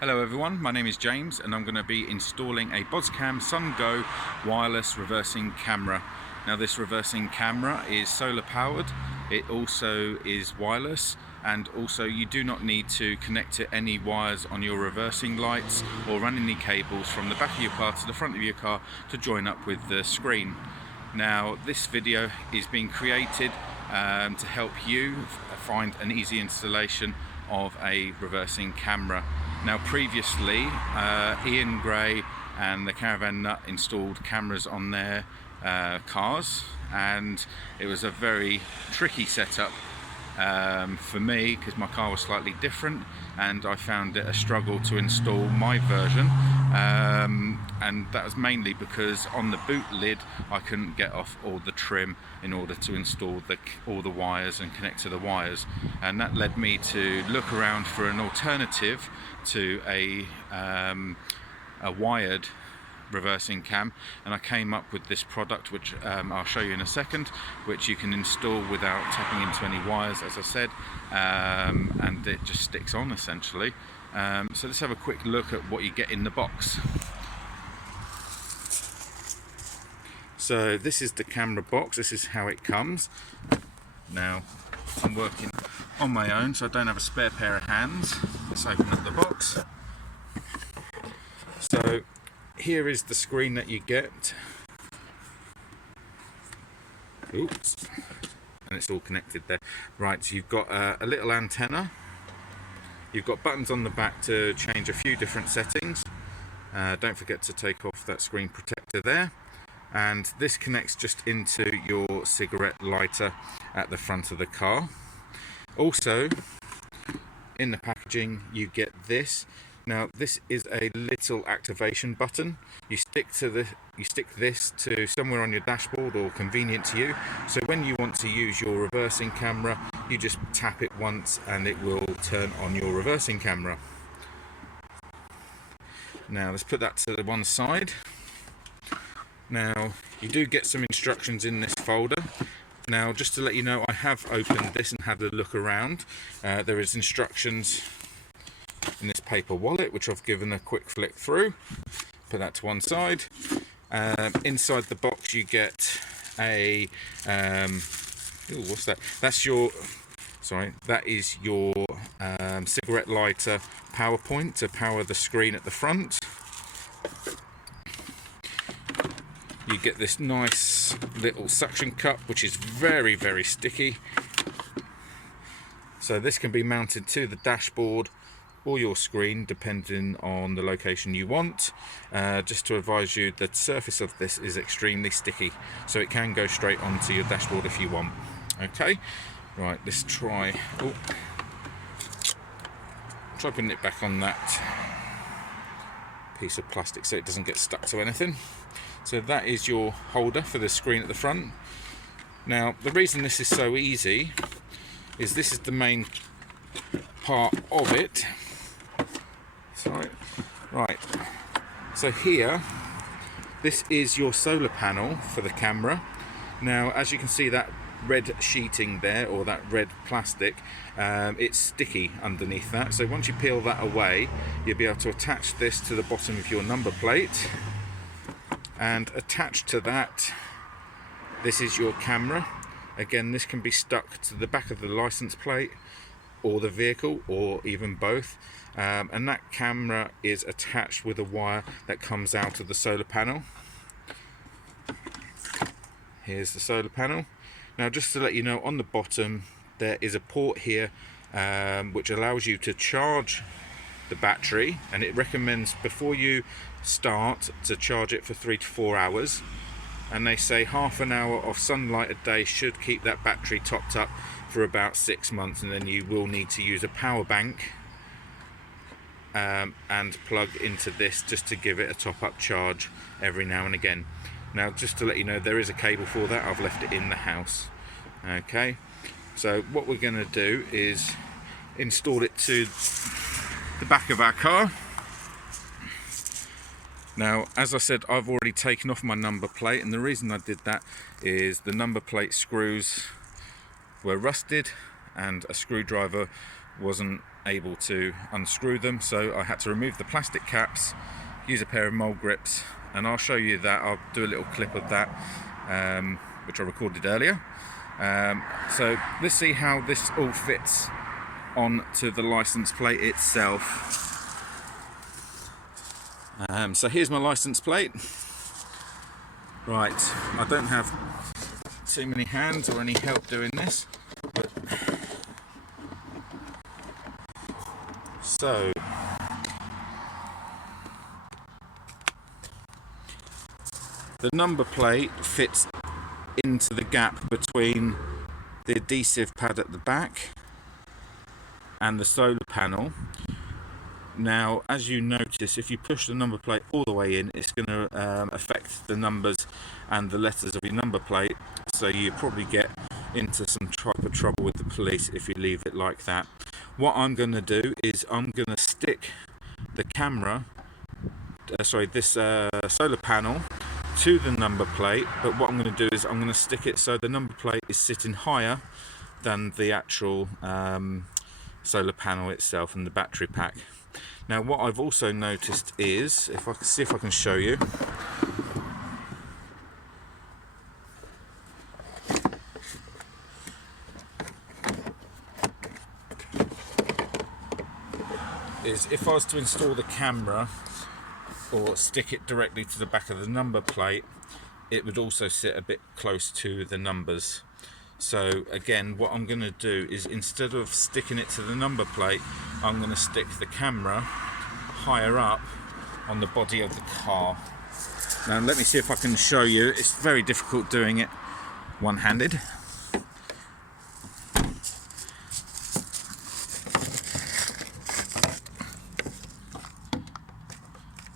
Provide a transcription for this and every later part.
Hello everyone, my name is James and I'm going to be installing a Boscam SunGo wireless reversing camera. Now this reversing camera is solar powered, it also is wireless, and also you do not need to connect to any wires on your reversing lights or run any cables from the back of your car to the front of your car to join up with the screen. Now this video is being created to help you find an easy installation of a reversing camera. Now previously Ian Gray and the Caravan Nut installed cameras on their cars, and it was a very tricky setup for me because my car was slightly different and I found it a struggle to install my version, and that was mainly because on the boot lid I couldn't get off all the trim in order to install all the wires and connect to the wires, and that led me to look around for an alternative to a wired reversing cam, and I came up with this product which I'll show you in a second, which you can install without tapping into any wires, as I said, and it just sticks on essentially. So let's have a quick look at what you get in the box. So this is the camera box, this is how it comes. Now I'm working on my own, so I don't have a spare pair of hands. Let's open up the box. So here is the screen that you get. Oops. And it's all connected there. Right, so you've got a little antenna. You've got buttons on the back to change a few different settings. Don't forget to take off that screen protector there. And this connects just into your cigarette lighter at the front of the car. Also, in the packaging you get this. Now this is a little activation button. You stick this to somewhere on your dashboard or convenient to you. So when you want to use your reversing camera, you just tap it once and it will turn on your reversing camera. Now let's put that to the one side. Now you do get some instructions in this folder. Now just to let you know, I have opened this and had a look around. There is instructions in this paper wallet, which I've given a quick flick through. Put that to one side. Inside the box you get a what's that? That's your that is your cigarette lighter power point to power the screen at the front. You get this nice little suction cup, which is very, very sticky. So this can be mounted to the dashboard or your screen, depending on the location you want. Just to advise you, the surface of this is extremely sticky, so it can go straight onto your dashboard if you want. Okay, right, let's try putting it back on that piece of plastic so it doesn't get stuck to anything. So that is your holder for the screen at the front. Now the reason this is so easy is this is the main part of it. Right, so here, this is your solar panel for the camera. Now as you can see, that red sheeting there, or that red plastic, it's sticky underneath that. So once you peel that away, you'll be able to attach this to the bottom of your number plate, and attached to that, this is your camera. Again, this can be stuck to the back of the license plate or the vehicle, or even both, and that camera is attached with a wire that comes out of the solar panel. Here's the solar panel. Now just to let you know, on the bottom there is a port here which allows you to charge the battery, and it recommends before you start to charge it for 3 to 4 hours, and they say half an hour of sunlight a day should keep that battery topped up for about 6 months, and then you will need to use a power bank and plug into this just to give it a top-up charge every now and again. Now just to let you know, there is a cable for that. I've left it in the house. Okay, so what we're going to do is install it to the back of our car. Now as I said, I've already taken off my number plate, and the reason I did that is the number plate screws were rusted and a screwdriver wasn't able to unscrew them, so I had to remove the plastic caps, use a pair of mole grips, and I'll show you that. I'll do a little clip of that, which I recorded earlier. So let's see how this all fits onto the license plate itself. So here's my license plate. Right, I don't have too many hands or any help doing this. So the number plate fits into the gap between the adhesive pad at the back and the solar panel. Now, as you notice, if you push the number plate all the way in, it's going to affect the numbers and the letters of your number plate, so you probably get into some type of trouble with the police if you leave it like that. What I'm going to do is I'm going to stick the camera, this solar panel to the number plate, but what I'm going to do is I'm going to stick it so the number plate is sitting higher than the actual solar panel itself and the battery pack. Now, what I've also noticed is, if I can see if I can show you, is if I was to install the camera or stick it directly to the back of the number plate, it would also sit a bit close to the numbers. So again, what I'm going to do is, instead of sticking it to the number plate, I'm going to stick the camera higher up on the body of the car. Now let me see if I can show you. It's very difficult doing it one-handed.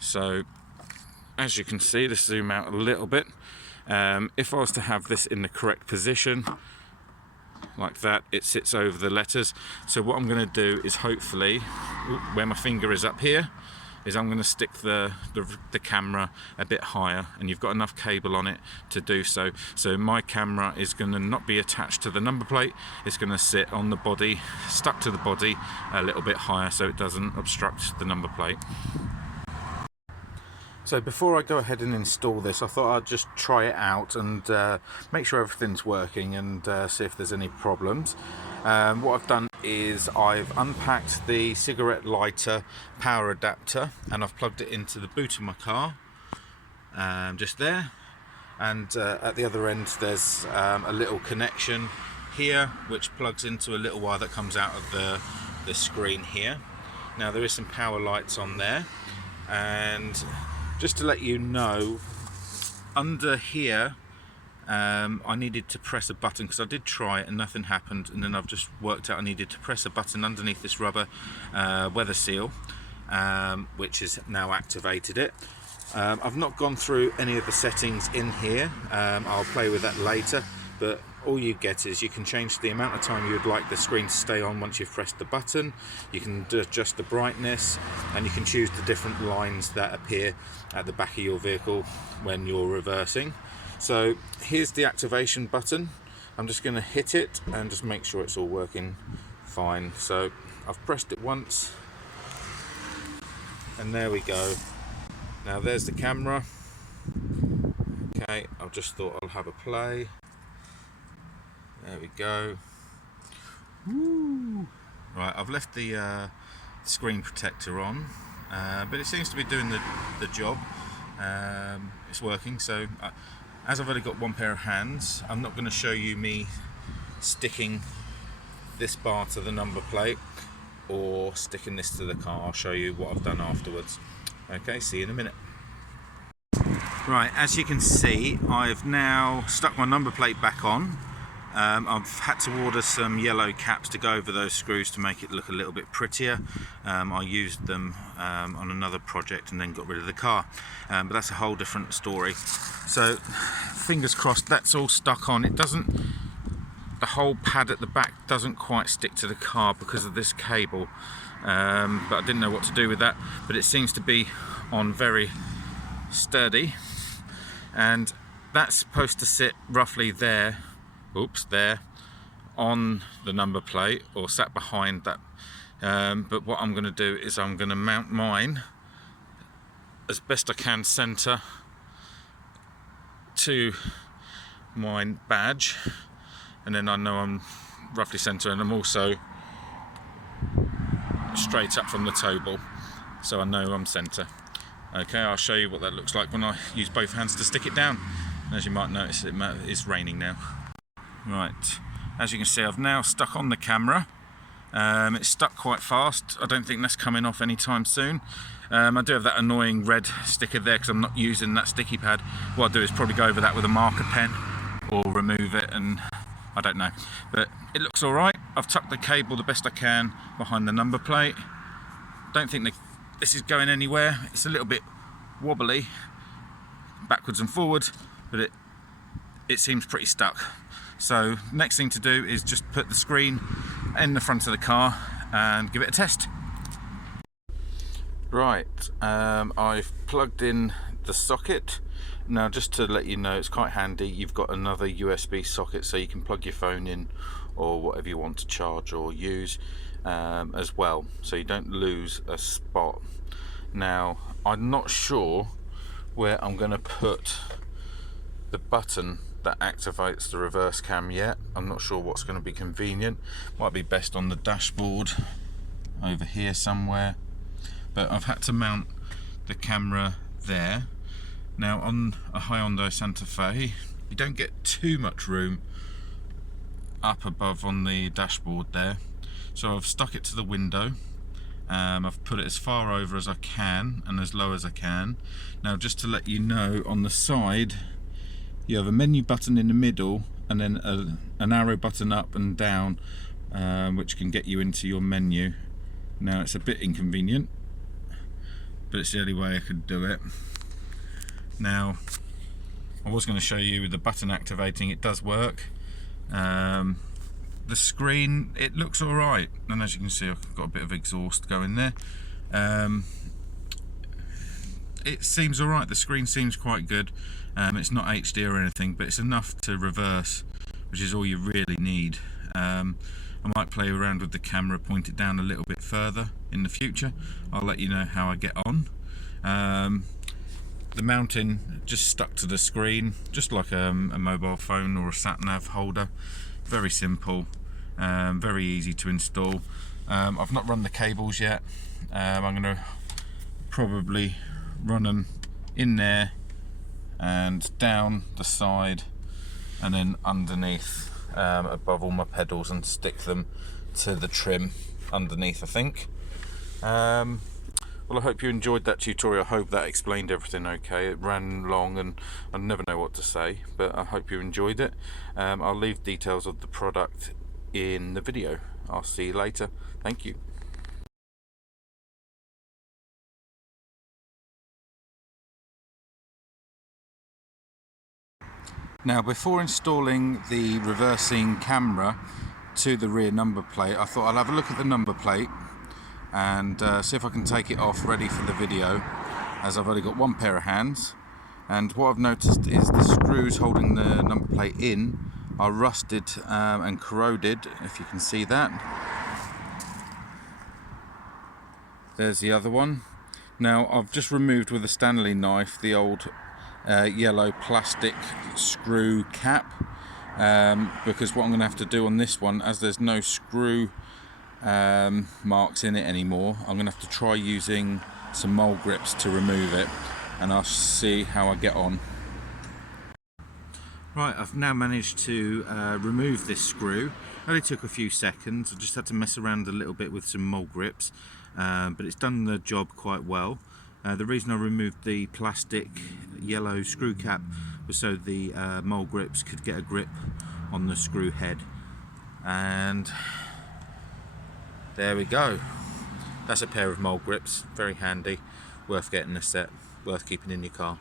So as you can see, let's zoom out a little bit. If I was to have this in the correct position, like that, it sits over the letters. So what I'm going to do is, hopefully, where my finger is up here, is I'm going to stick the camera a bit higher, and you've got enough cable on it to do so. So my camera is going to not be attached to the number plate, it's going to sit on the body, stuck to the body a little bit higher, so it doesn't obstruct the number plate. So before I go ahead and install this, I thought I'd just try it out and make sure everything's working and see if there's any problems. What I've done is I've unpacked the cigarette lighter power adapter and I've plugged it into the boot of my car, just there. And at the other end there's a little connection here which plugs into a little wire that comes out of the screen here. Now there is some power lights on there, and just to let you know, under here I needed to press a button because I did try it and nothing happened, and then I've just worked out I needed to press a button underneath this rubber weather seal, which has now activated it. I've not gone through any of the settings in here, I'll play with that later, but all you get is you can change the amount of time you would like the screen to stay on once you've pressed the button. You can adjust the brightness, and you can choose the different lines that appear at the back of your vehicle when you're reversing. So here's the activation button. I'm just going to hit it and just make sure it's all working fine. So I've pressed it once, and there we go. Now there's the camera. Okay, I just thought I'll have a play. There we go. Woo. Right, I've left the screen protector on, but it seems to be doing the job. It's working. So as I've only got one pair of hands, I'm not going to show you me sticking this bar to the number plate or sticking this to the car. I'll show you what I've done afterwards. Okay, see you in a minute. Right, as you can see, I've now stuck my number plate back on. I've had to order some yellow caps to go over those screws to make it look a little bit prettier. I used them on another project and then got rid of the car, but that's a whole different story. So fingers crossed that's all stuck on. It doesn't, the whole pad at the back doesn't quite stick to the car because of this cable, but I didn't know what to do with that, but it seems to be on very sturdy, and that's supposed to sit roughly there, there on the number plate, or sat behind that But what I'm going to do is I'm going to mount mine as best I can centre to my badge, and then I know I'm roughly centre, and I'm also straight up from the tow ball, so I know I'm centre. Okay, I'll show you what that looks like when I use both hands to stick it down. As you might notice, it's raining now. Right, as you can see, I've now stuck on the camera. It's stuck quite fast. I don't think that's coming off anytime soon. I do have that annoying red sticker there because I'm not using that sticky pad. What I'll do is probably go over that with a marker pen or remove it, and I don't know. But it looks alright. I've tucked the cable the best I can behind the number plate. Don't think this is going anywhere. It's a little bit wobbly backwards and forwards, but it seems pretty stuck. So next thing to do is just put the screen in the front of the car and give it a test. Right, I've plugged in the socket. Now, just to let you know, it's quite handy. You've got another USB socket, so you can plug your phone in or whatever you want to charge or use as well, so you don't lose a spot. Now, I'm not sure where I'm going to put the button that activates the reverse cam yet. I'm not sure what's going to be convenient. Might be best on the dashboard over here somewhere, but I've had to mount the camera there. Now, on a Hyundai Santa Fe, you don't get too much room up above on the dashboard there, so I've stuck it to the window. I've put it as far over as I can and as low as I can. Now, just to let you know, on the side you have a menu button in the middle, and then an arrow button up and down, which can get you into your menu. Now, it's a bit inconvenient, but it's the only way I could do it. Now, I was going to show you with the button activating, it does work. The screen, it looks alright, and as you can see, I've got a bit of exhaust going there. It seems alright, the screen seems quite good. It's not HD or anything, but it's enough to reverse, which is all you really need. I might play around with the camera, point it down a little bit further in the future. I'll let you know how I get on. The mounting just stuck to the screen, just like a mobile phone or a sat-nav holder. Very simple, very easy to install. I've not run the cables yet. I'm going to probably run them in there and down the side, and then underneath above all my pedals, and stick them to the trim underneath, I think. Well, I hope you enjoyed that tutorial. I hope that explained everything okay. It ran long and I never know what to say, but I hope you enjoyed it. I'll leave details of the product in the video. I'll see you later. Thank you. Now, before installing the reversing camera to the rear number plate, I thought I'll have a look at the number plate and see if I can take it off ready for the video, as I've only got one pair of hands. And what I've noticed is the screws holding the number plate in are rusted and corroded, if you can see that. There's the other one. Now, I've just removed with a Stanley knife the old yellow plastic screw cap, because what I'm going to have to do on this one, as there's no screw marks in it anymore, I'm going to have to try using some mole grips to remove it, and I'll see how I get on. Right, I've now managed to remove this screw. It only took a few seconds. I just had to mess around a little bit with some mole grips, but it's done the job quite well. The reason I removed the plastic yellow screw cap was so the mole grips could get a grip on the screw head. And there we go. That's a pair of mole grips, very handy, worth getting a set, worth keeping in your car.